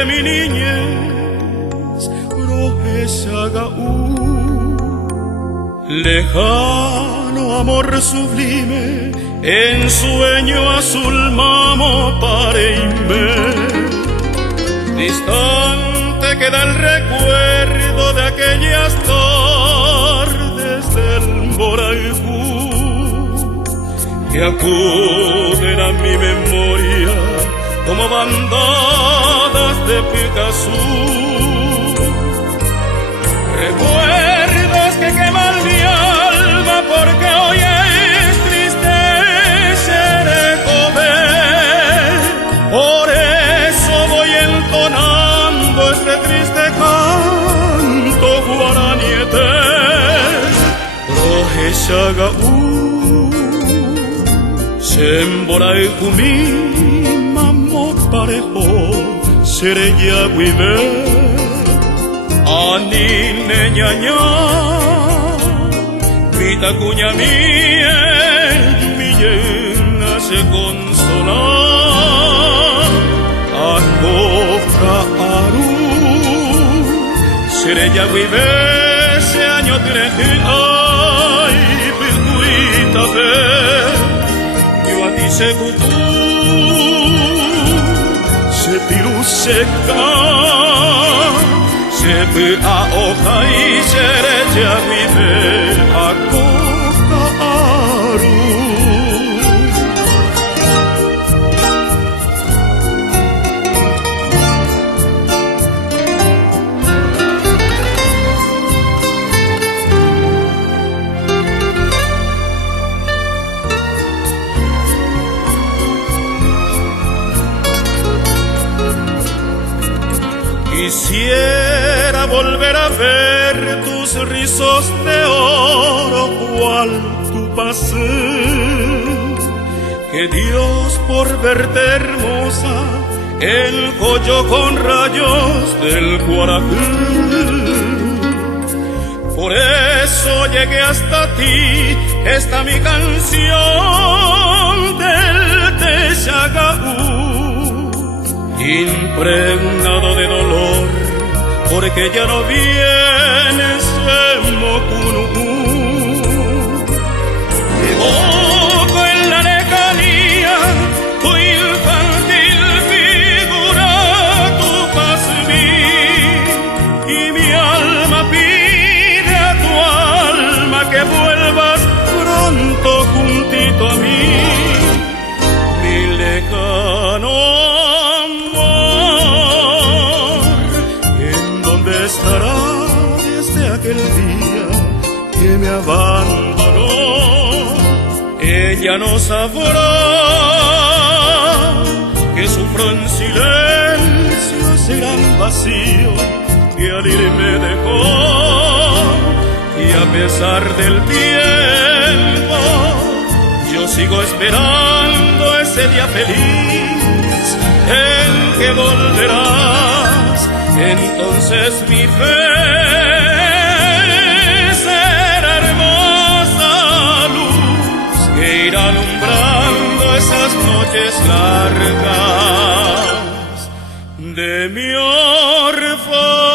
de mi niñez, Rohesagaú. Lejano amor sublime, en sueño azul mamo pareíme. Distante queda el recuerdo de aquellas tardes del Moraigú, que acuden a mi memoria como bandadas de Picasso. Recuerdos que queman mi alma porque hoy es triste ser joven. Por eso voy entonando este triste canto guaranietes. Rohesagaú, Semboraikumi, mamo parejo, Sereyagüime. Anine ñaña, vita cuña mía, yumiyen hace consolar. Acoja aru, sereya guibe, se año treje, ay, pilcuita ve, yo a ti se cutu, se piru seca. Sepe a oka y seré a vive a coca aru. Quisiera volver a ver tus rizos de oro cual tu pasé, que Dios por verte hermosa encolló con rayos del Guarajú. Por eso llegué hasta ti, esta mi canción del Texagaú. Impregnado de dolor, porque ya no vienes en Mocunú. Evoco en la lejanía tu infantil figura, tu paz y mi alma pide a tu alma que vuelvas pronto juntito a mí, mi lejano. Estará desde aquel día que me abandonó. Ella no sabrá que sufro en silencio ese gran vacío que al ir me dejó. Y a pesar del tiempo yo sigo esperando ese día feliz en que volverás. Entonces mi fe será hermosa luz que irá alumbrando esas noches largas de mi orfandad.